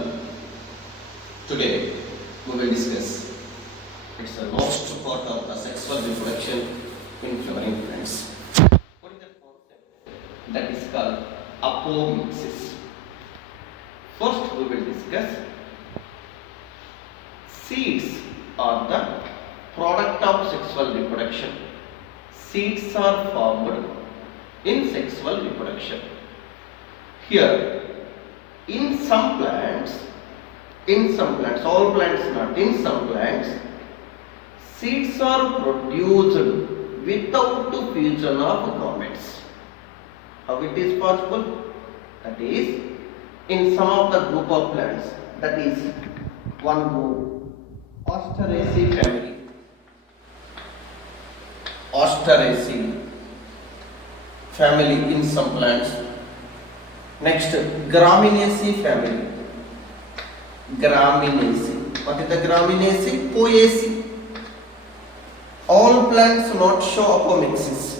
everyone. Today we will discuss it's the last part of the sexual reproduction in flowering plants. What is the concept that is called apomixis? First we will discuss seeds are the product of sexual reproduction. Seeds are formed in sexual reproduction. Here, in some plants, all plants not, in some plants, seeds are produced without the fusion of gametes. How it is possible? That is, in some of the group of plants, that is one group, Asteraceae family. Asteraceae family in some plants. Next, Graminaceae family. Graminaceae. What is the Graminaceae? Poaceae. All plants not show apomixis.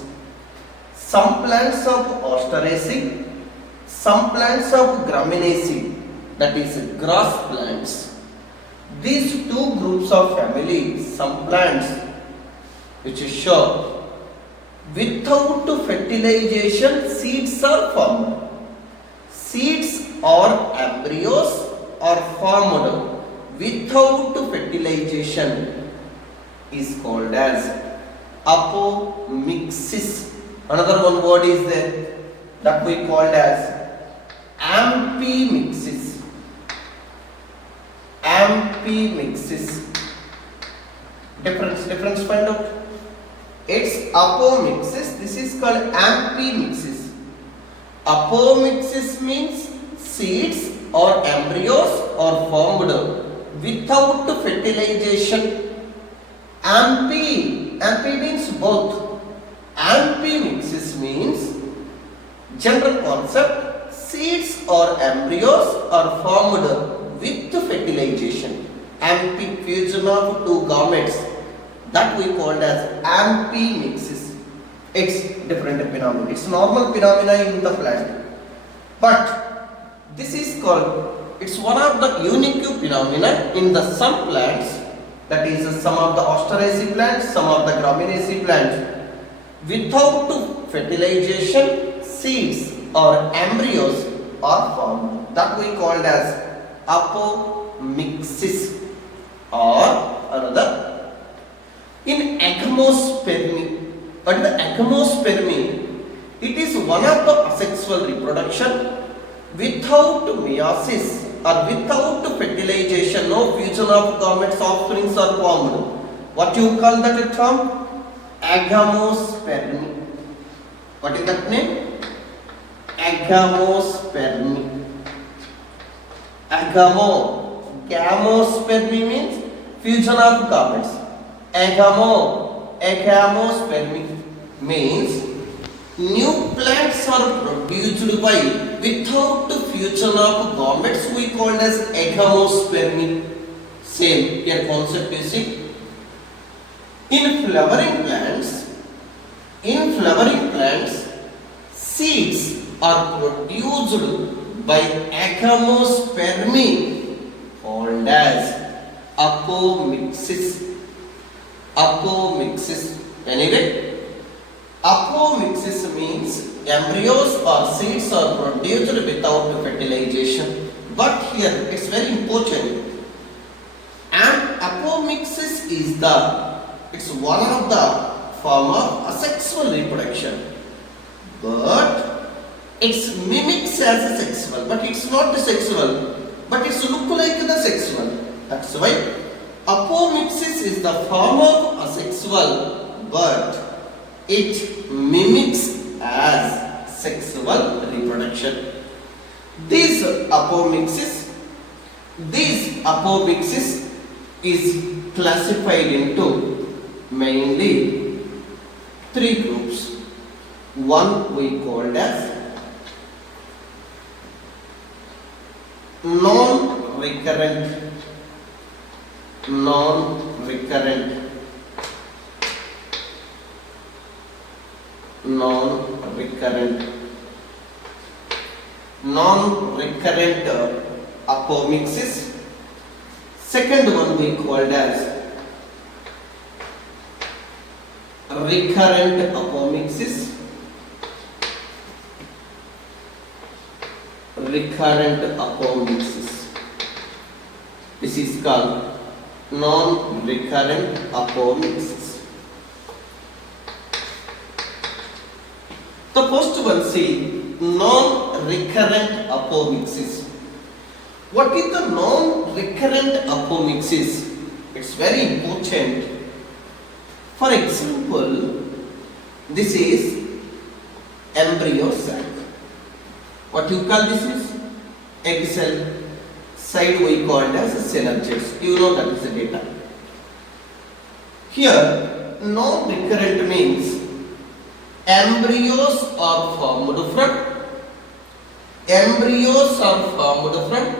Some plants of Asteraceae, some plants of Graminaceae, that is grass plants. These two groups of family, some plants which show without fertilization seeds are formed. Seeds or embryos are formed without fertilization is called as apomixis. Another one word is there that we called as amphimixis. Amphimixis. Difference find out. It's apomixis. This is called amphimixis. Apomixis means seeds or embryos are formed without fertilization. Amphi means both. Amphimixis means general concept, seeds or embryos are formed with fertilization. Amphi, fusion of two gametes, that we called as amphimixis. It's different phenomenon. It's normal phenomena in the plant, but this is called, it's one of the unique phenomena in the some plants, that is some of the Asteraceae plants, some of the Graminaceae plants. Without fertilization, seeds or embryos are formed, that we called as apomixis. Or another, in agmospermy. But the agmospermy, it is one of the asexual reproduction without meiosis or without fertilization, no fusion of gametes, offsprings are formed. What you call that term? Agmospermy. What is that name? Agmospermy. Gamospermy means fusion of gametes. Agmospermy means new plants are produced by without fusion of gametes, we call as agmospermy. Same here concept you see. In flowering plants, seeds are produced by agmospermy called as apomixis. Anyway, apomixis means embryos or seeds are produced without fertilization. But here it's very important. And apomixis is it's one of the form of asexual reproduction. But it mimics as a sexual, but it's not the sexual, but it's look like the sexual. That's why apomixis is the form of asexual, but it mimics as sexual reproduction. This apomixis is classified into mainly three groups. One we called as non-recurrent. Non-recurrent apomixis. Second one we called as recurrent apomixis. Recurrent apomixis. This is called non-recurrent apomixis. The first one, see, non-recurrent apomixis. What is the non-recurrent apomixis? It's very important. For example, this is embryo sac. What you call this is? Egg cell. Side we called as synergids. You know that is the data. Here, non-recurrent means embryos are formed from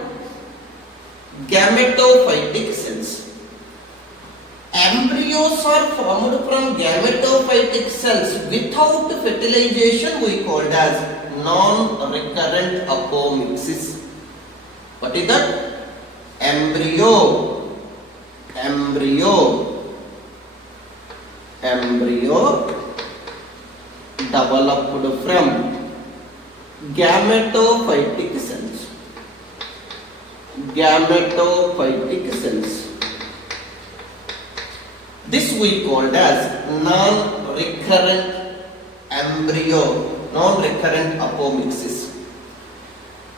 gametophytic cells. Embryos are formed from gametophytic cells without fertilization, we called as non-recurrent apomixis. What is that? Embryo developed from gametophytic cells. This we called as non-recurrent apomixis.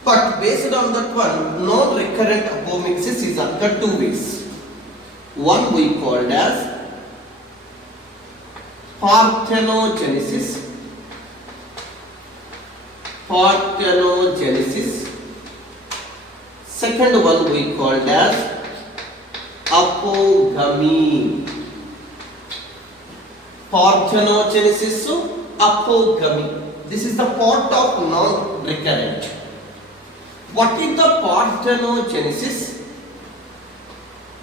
But based on that one, non-recurrent apomixis is occurred two ways. One we called as parthenogenesis. Second one we called as apogamy. Parthenogenesis, apogamy. This is the part of non-recurrent. What is the parthenogenesis?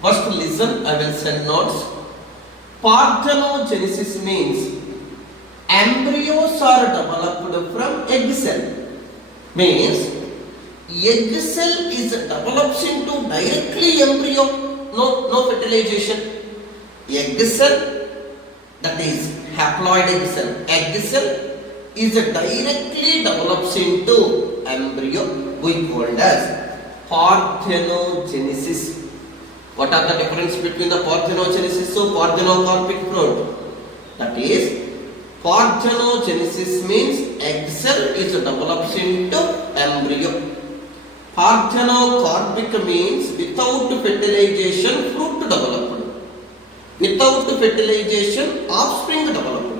First listen, I will send notes. Parthenogenesis means embryos are developed from egg cell. Means egg cell is developed into directly embryo, no fertilization. Egg cell, that is haploid egg cell. Egg cell is directly develops into embryo. We called as parthenogenesis. What are the difference between the parthenogenesis and parthenocarpic fruit? That is, parthenogenesis means egg cell is developed into embryo. Parthenocarpic means without fertilization fruit developed. Without fertilization offspring developed.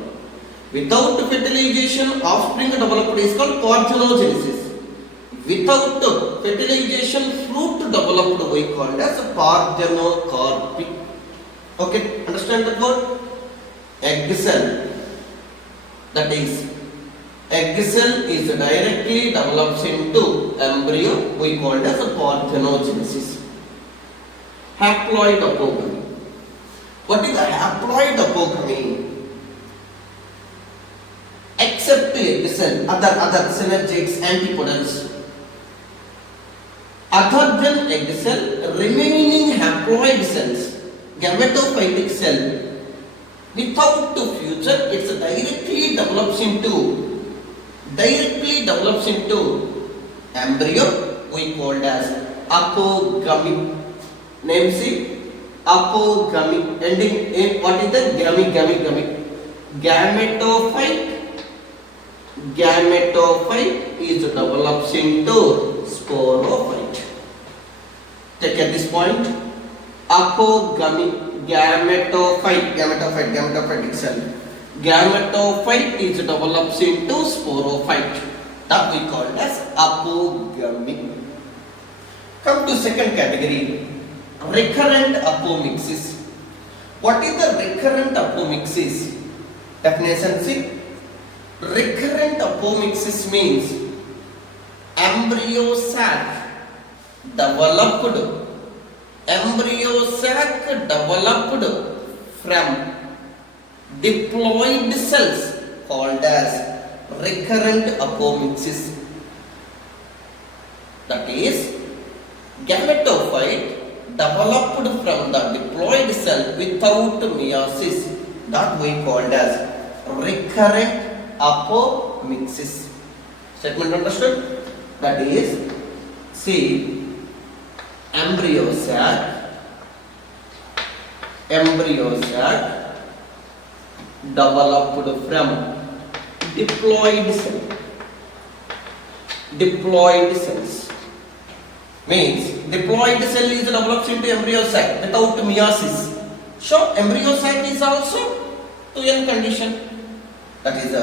Without fertilization offspring developed is called parthenogenesis. Without fertilization fruit developed we called as parthenocarpic. Okay, understand that word? Egg cell. That is, egg cell is directly develops into embryo, we called as parthenogenesis. Haploid apogamy. What is the haploid apogamy? Except egg cell, other synergids, antipodals. Other than egg cell, remaining haploid cells, gametophytic cell, without fusion, it's directly develops into embryo, we called as apogamy. Name see, apogamy, ending in what is the gamy. Gametophyte is develops into sporophyte. Take at this point, apogamy, gametophyte cell. Gametophyte is develops into sporophyte. That we call as apogamy. Come to second category, recurrent apomixis. What is the recurrent apomixis? Definition see. Recurrent apomixis means embryo sac developed from diploid cells called as recurrent apomixis. That is, gametophyte developed from the diploid cell without meiosis, that we called as recurrent apomixis. Statement understood? That is, see, embryo sac developed from diploid cells. Means diploid cell is developed into embryo sac without meiosis. So embryo sac is also to n condition. That is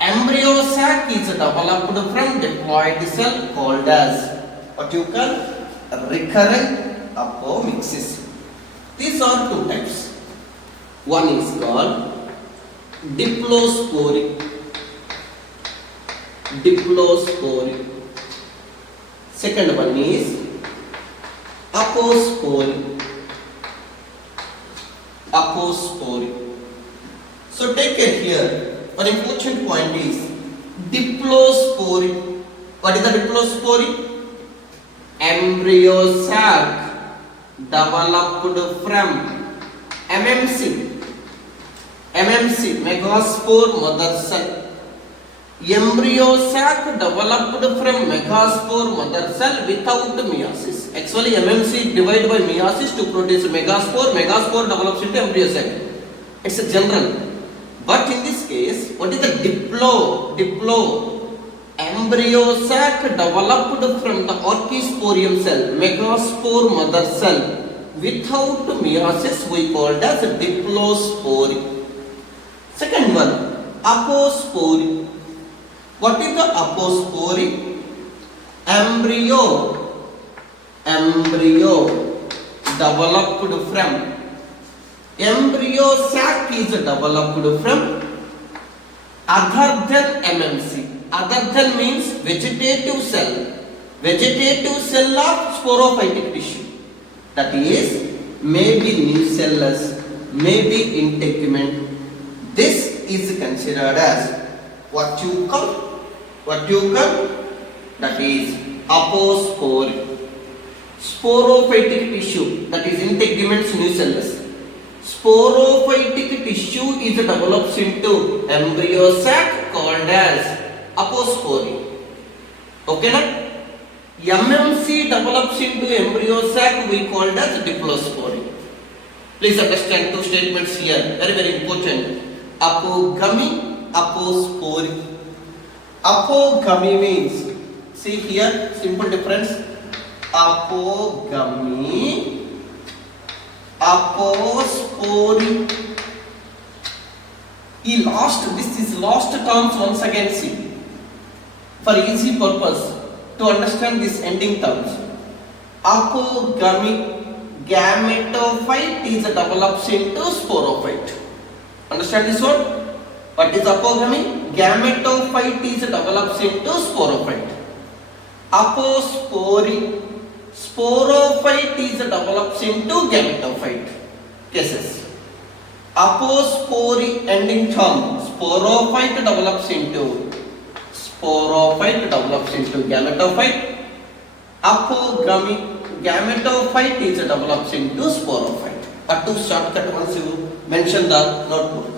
embryo sac is developed from diploid cell called as what you call recurrent apomixis. These are two types. One is called diplospory. Second one is apospory. So take care here. One important point is diplospory. What is the diplospory? Embryo sac developed from MMC, megaspore mother cell. Embryo sac developed from megaspore mother cell without meiosis. Actually, MMC divided by meiosis to produce megaspore. Megaspore develops into embryo sac. It's a general. But in this case, what is the diplo? Embryo sac developed from the orchisporium cell, megaspore mother cell, without meiosis, we called as diplospory. Second one, apospory. What is the apospory? Embryo developed from embryo sac is developed from other than MMC. Other than means vegetative cell of sporophytic tissue. That is, maybe nucellus, maybe integument. This is considered as what you call that is apospory. Sporophytic tissue, that is integuments, nucellus. Sporophytic tissue is develops into embryo sac called as apospory. Okay na? MMC develops into embryo sac, we called as diplospory. Please understand two statements here, very very important. Apogamy, apospory. Apogamy means, see here, simple difference. Apogamy, apospory. This is lost terms once again. See, for easy purpose to understand these ending terms. Apogamy, gametophyte is develops into sporophyte. Understand this one? What is apogamy? Gametophyte is develops into sporophyte. Apospory, sporophyte is develops into gametophyte. Cases. Apospory ending term, sporophyte develops into gametophyte. Apogamy, gametophyte is develops into sporophyte. Two shortcut once you mention the notebook.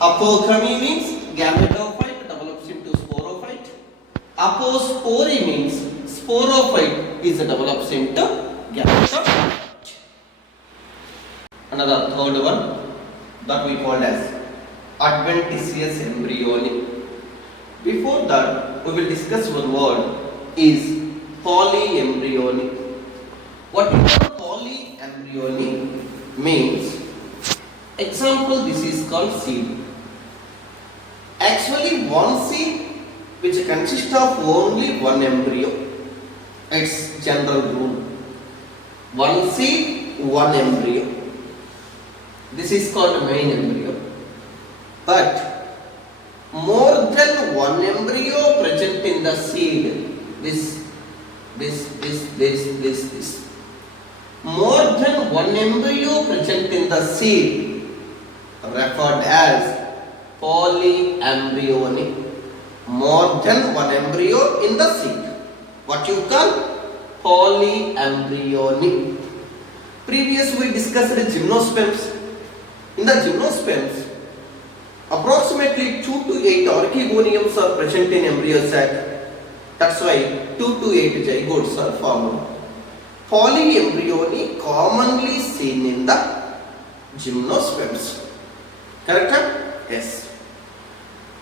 Apogamy means gametophyte develops into sporophyte. Apospory means sporophyte is develops into gametophyte. Another third one that we call as Adventitious embryony. Before that, we will discuss one word is polyembryony. What is polyembryony means? Example, this is called seed. Actually, one seed which consists of only one embryo. It's general rule. One seed, one embryo. This is called main embryo. But more than one embryo present in the seed. This. More than one embryo present in the seed referred as polyembryony. More than one embryo in the seed. What you call polyembryony. Previous we discussed gymnosperms. In the gymnosperms, approximately 2 to 8 archegoniums are present in embryo sac. That's why 2 to 8 zygotes are formed. Polyembryony commonly seen in the gymnosperms. Correct? Yes.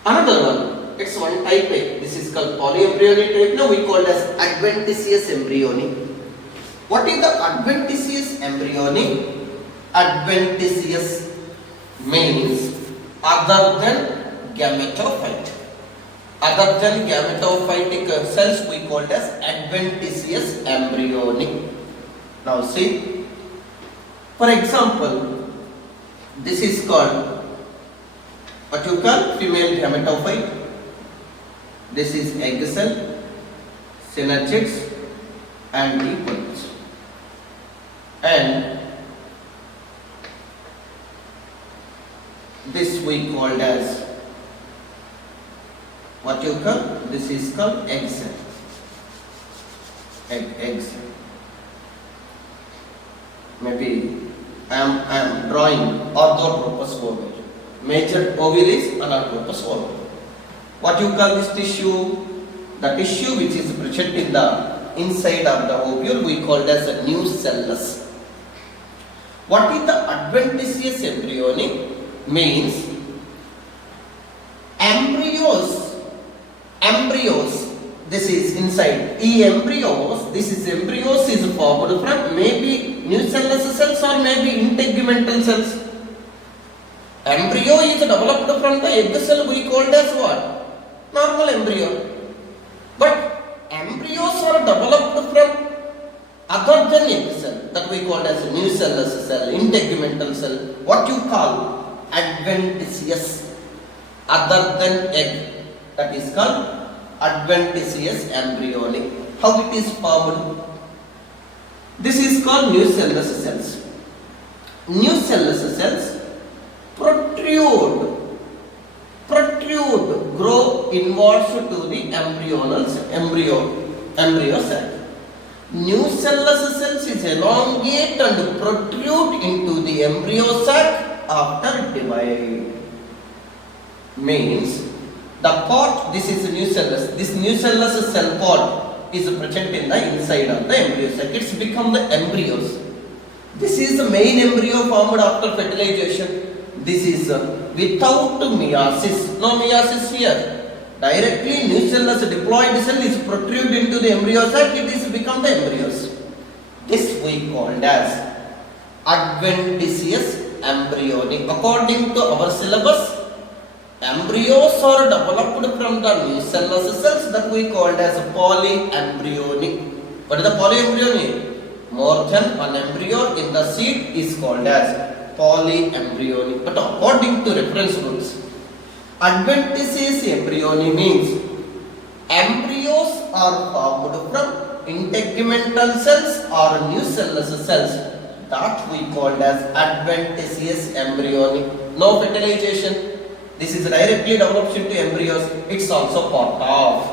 Another one, it's one type A. This is called polyembryony type. Now we call it as adventitious embryony. What is the adventitious embryony? Adventitious means other than gametophyte. Other than gametophytic cells we call it as adventitious embryony. Now see, for example, this is called what you call female gametophyte. This is egg cell, synergids and dipods. And this we called as what you call, this is called egg cell. Egg cell. Maybe I am drawing orthotropous ovule. Major ovule is anarthropous ovule. What you call this tissue? The tissue which is present in the inside of the ovule we call it as a nucellus. What is the adventitious embryony? Means embryos, this is inside. Embryos is formed from maybe nucellus cells or maybe integumental cells. Embryo is developed from the egg cell we called as what? Normal embryo. But embryos are developed from other than egg cell, that we call as nucellus cell, integumental cell. What you call adventitious, other than egg, that is called adventitious embryony. How it is formed? This is called nucellus cells. Nucellus cells protrude, grow inwards to the embryo sac. Nucellus cells is elongate and protrude into the embryo sac after divide. Means the part, this is nucellus. This nucellus cell part is present in the inside of the embryo sac. It's become the embryos. This is the main embryo formed after fertilization. This is without meiosis. No meiosis here. Directly nucellus diploid cell is protrude into the embryo sac. It is become the embryos. This we called as adventitious embryony. According to our syllabus, embryos are developed from the nucellus cells that we called as polyembryony. What is the polyembryony? More than one embryo in the seed is called as polyembryony. But according to reference books, adventitious embryony means embryos are formed from integumental cells or nucellus cells, that we called as adventitious embryony. No fertilization. This is directly developed into embryos. It's also part of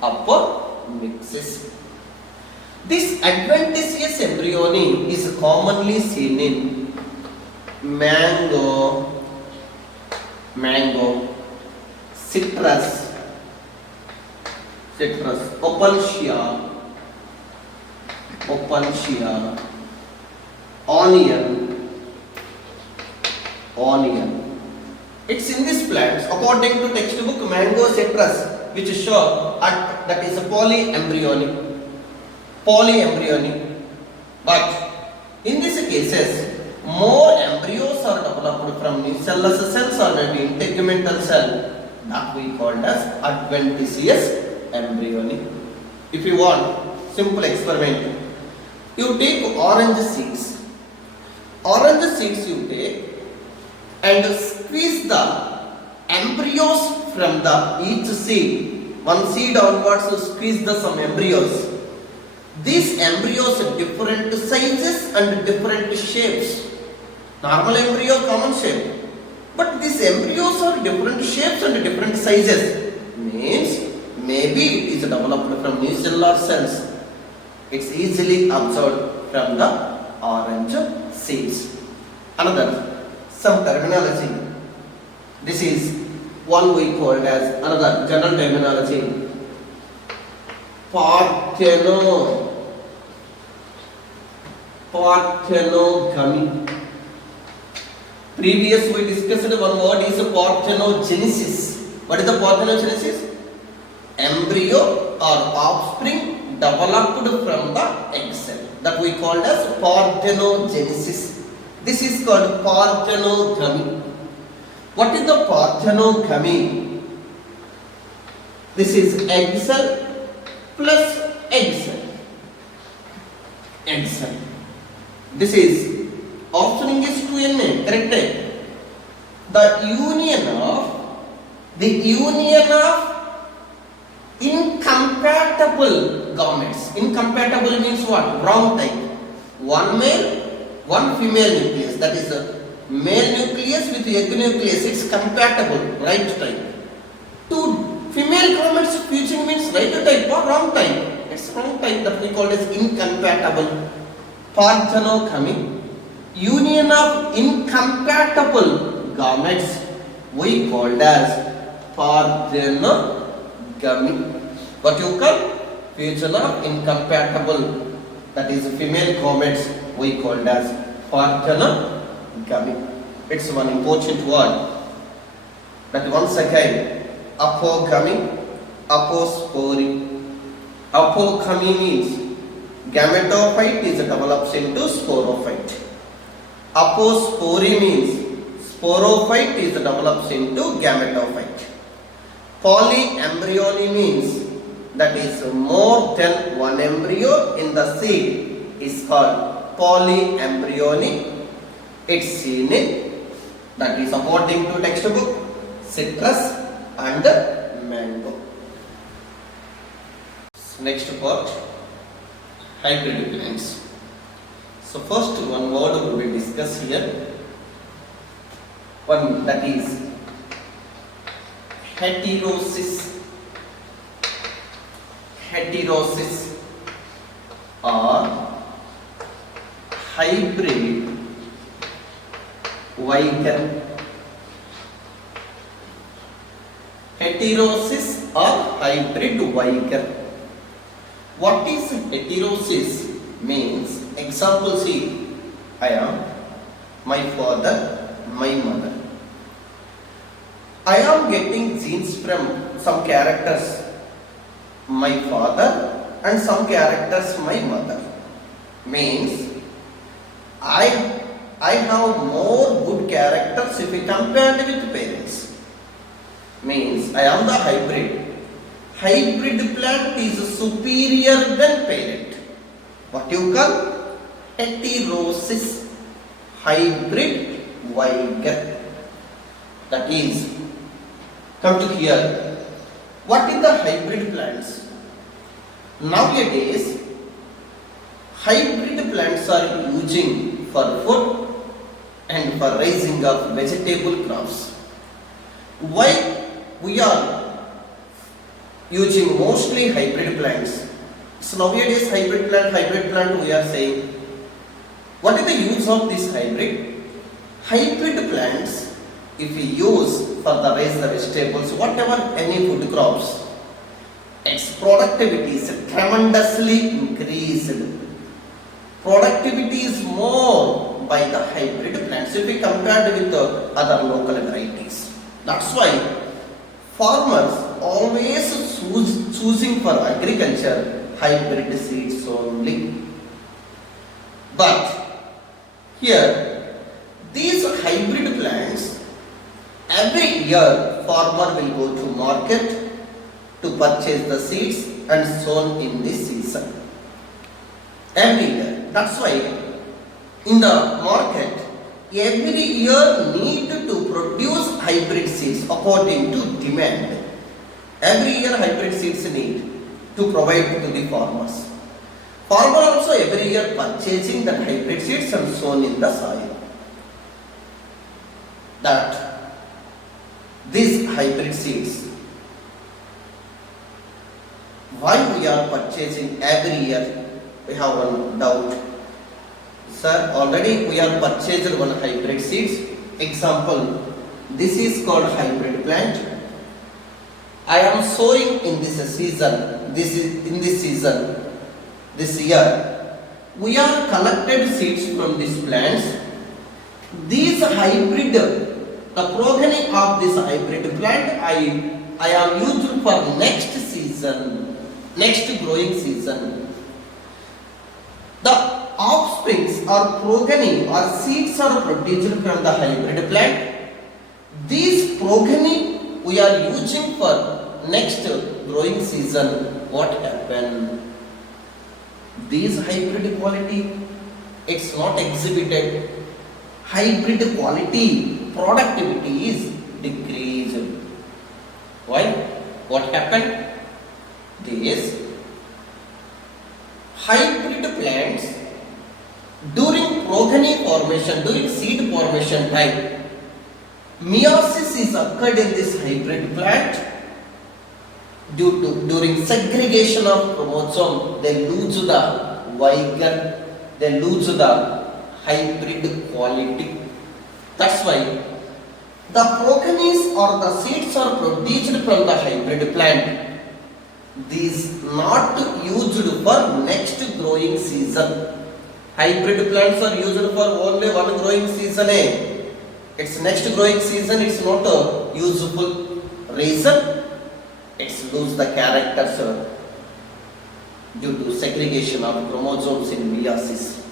Apomixis. This adventitious embryony is commonly seen in mango, citrus, opaltia, onion. It's in these plants. According to textbook, mango, citrus, which show that is a polyembryony. But in these cases, more embryos are developed from nucellus cells or maybe integumental cell, that we called as adventitious embryony. If you want simple experiment, you take orange seeds you take and squeeze the embryos from the each seed. One seed onwards you squeeze the some embryos. These embryos are different sizes and different shapes. Normal embryo common shape, but these embryos are different shapes and different sizes. Means maybe it is developed from nucellular cells, It's easily observed from the orange seeds. Another, some terminology. This is one we call as another general terminology. Parthenogamy. Previous we discussed one word is parthenogenesis. What is the parthenogenesis? Embryo or offspring developed from the egg cell. That we called as parthenogenesis. This is called parthenogamy. What is the parthenogamy? This is egg cell plus egg cell. Egg cell. This is offspring is 2Na, correct? The union of incompatible gametes. Incompatible means what? Wrong type. One male, one female nucleus. That is the male nucleus with egg nucleus. It's compatible, right type. Two female gametes fusing means right type or wrong type. It's wrong type that we call as incompatible. Parthenogamy. Union of incompatible gametes we called as parthenogamy. What you call? Fusion of incompatible, that is female gametes we called as parthenogamy. It's one important word. But once again, apogamy, apospory. Apogamy means gametophyte is develops into sporophyte. Apospory means sporophyte is develops into gametophyte. Polyembryony means that is more than one embryo in the seed is called polyembryony. It's seen in, that is according to textbook, citrus and mango. Next part, hybrid plants. So first one word we will discuss here. One that is heterosis. Heterosis or hybrid vigor. Heterosis or hybrid vigor. What is heterosis means? Example, see, I am my father, my mother. I am getting genes from some characters my father and some characters my mother. Means I have more good characters if we compared with parents. Means I am the hybrid. Hybrid plant is superior than parent. What you call? Heterosis. Hybrid vigor. That is, come to here. What is the hybrid plants? Nowadays, hybrid plants are using for food and for raising of vegetable crops. Why we are using mostly hybrid plants? So nowadays hybrid plant we are saying. What is the use of this hybrid? Hybrid plants, if we use for the raise the vegetables, whatever any food crops, its productivity is tremendously increased. Productivity is more by the hybrid plants if we compared with the other local varieties. That's why farmers always choosing for agriculture hybrid seeds only. But here, these hybrid plants, every year farmer will go to market to purchase the seeds and sown in this season. Every year. That's why in the market, every year need to produce hybrid seeds according to demand. Every year hybrid seeds need to provide to the farmers. Farmer also every year purchasing the hybrid seeds and sown in the soil. That these hybrid seeds, why we are purchasing every year? we have one doubt. Sir, already we are purchased one hybrid seeds. Example, this is called hybrid plant. I am sowing in this season. This year. We are collected seeds from these plants. These hybrid, the progeny of this hybrid plant, I am used for next season, next growing season. The offsprings or progeny or seeds are produced from the hybrid plant. These progeny we are using for next growing season. What happened? These hybrid quality, it's not exhibited. Hybrid quality, productivity is decreased. Why? What happened? These hybrid plants during progeny formation, during seed formation time, meiosis is occurred in this hybrid plant. During segregation of chromosome, they lose the vigor, they lose the hybrid quality. That's why the progenies or the seeds are produced from the hybrid plant. These not used for next growing season. Hybrid plants are used for only one growing season. It's next growing season, it's not a useful. Reason? It's lose the characters due to segregation of chromosomes in meiosis.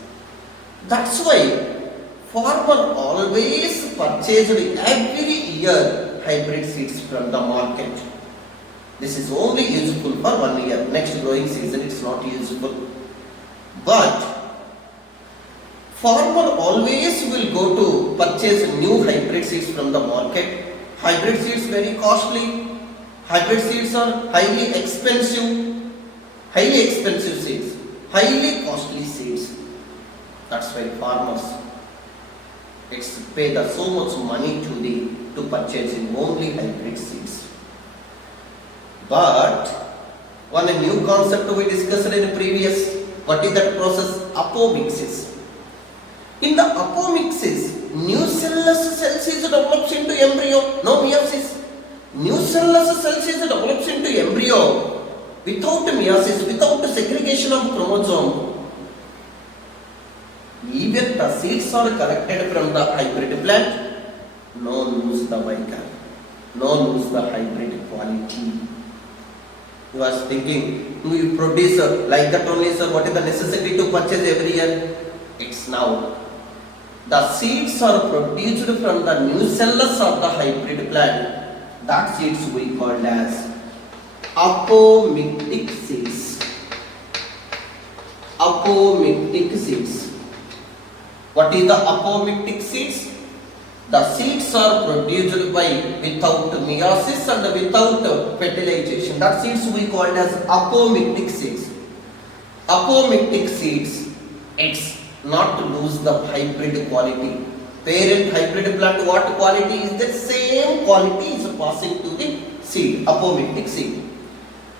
That's why farmer always purchased every year hybrid seeds from the market. This is only useful for 1 year. Next growing season it's not useful. But farmer always will go to purchase new hybrid seeds from the market. Hybrid seeds very costly. Hybrid seeds are highly expensive seeds, highly costly seeds. That's why farmers pay so much money to purchasing only hybrid seeds. But one new concept we discussed in the previous, what is that process? Apomixis. In the apomixis, new cellulose cells is develops into embryo, no meiosis. New cellulose cells is develops into embryo without meiosis, without segregation of chromosome. Even the seeds are collected from the hybrid plant, no lose the vigor, no lose the hybrid quality. You are thinking, you produce like that only, sir, what is the necessity to purchase every year? It's now. The seeds are produced from the new cellulose of the hybrid plant. That seeds we called as apomictic seeds. Apomictic seeds. What is the apomictic seeds? The seeds are produced without meiosis and without fertilization. That seeds we called as apomictic seeds. Apomictic seeds, it's not to lose the hybrid quality. Parent hybrid plant, what quality is the same quality is passing to the seed, apomictic seed.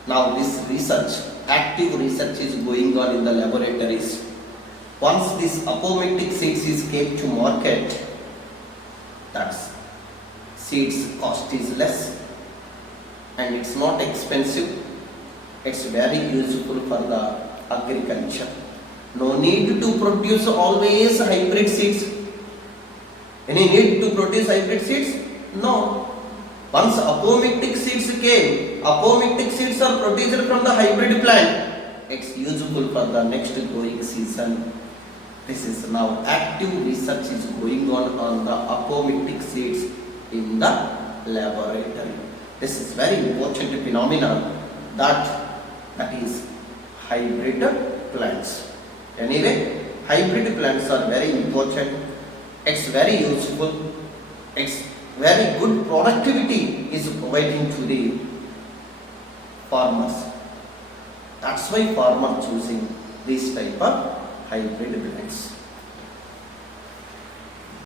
Now this research, active research is going on in the laboratories. Once this apomictic seeds is came to market, that seeds cost is less and it's not expensive. It's very useful for the agriculture. No need to produce always hybrid seeds. Any need to produce hybrid seeds? No. Once apomictic seeds came, apomictic seeds are produced from the hybrid plant. It's useful for the next growing season. This is now active research is going on the apomictic seeds in the laboratory. This is very important phenomenon that is hybrid plants. Anyway, hybrid plants are very important. It's very useful. It's very good productivity is providing to the farmers. That's why farmers choosing this type of hybrid plants.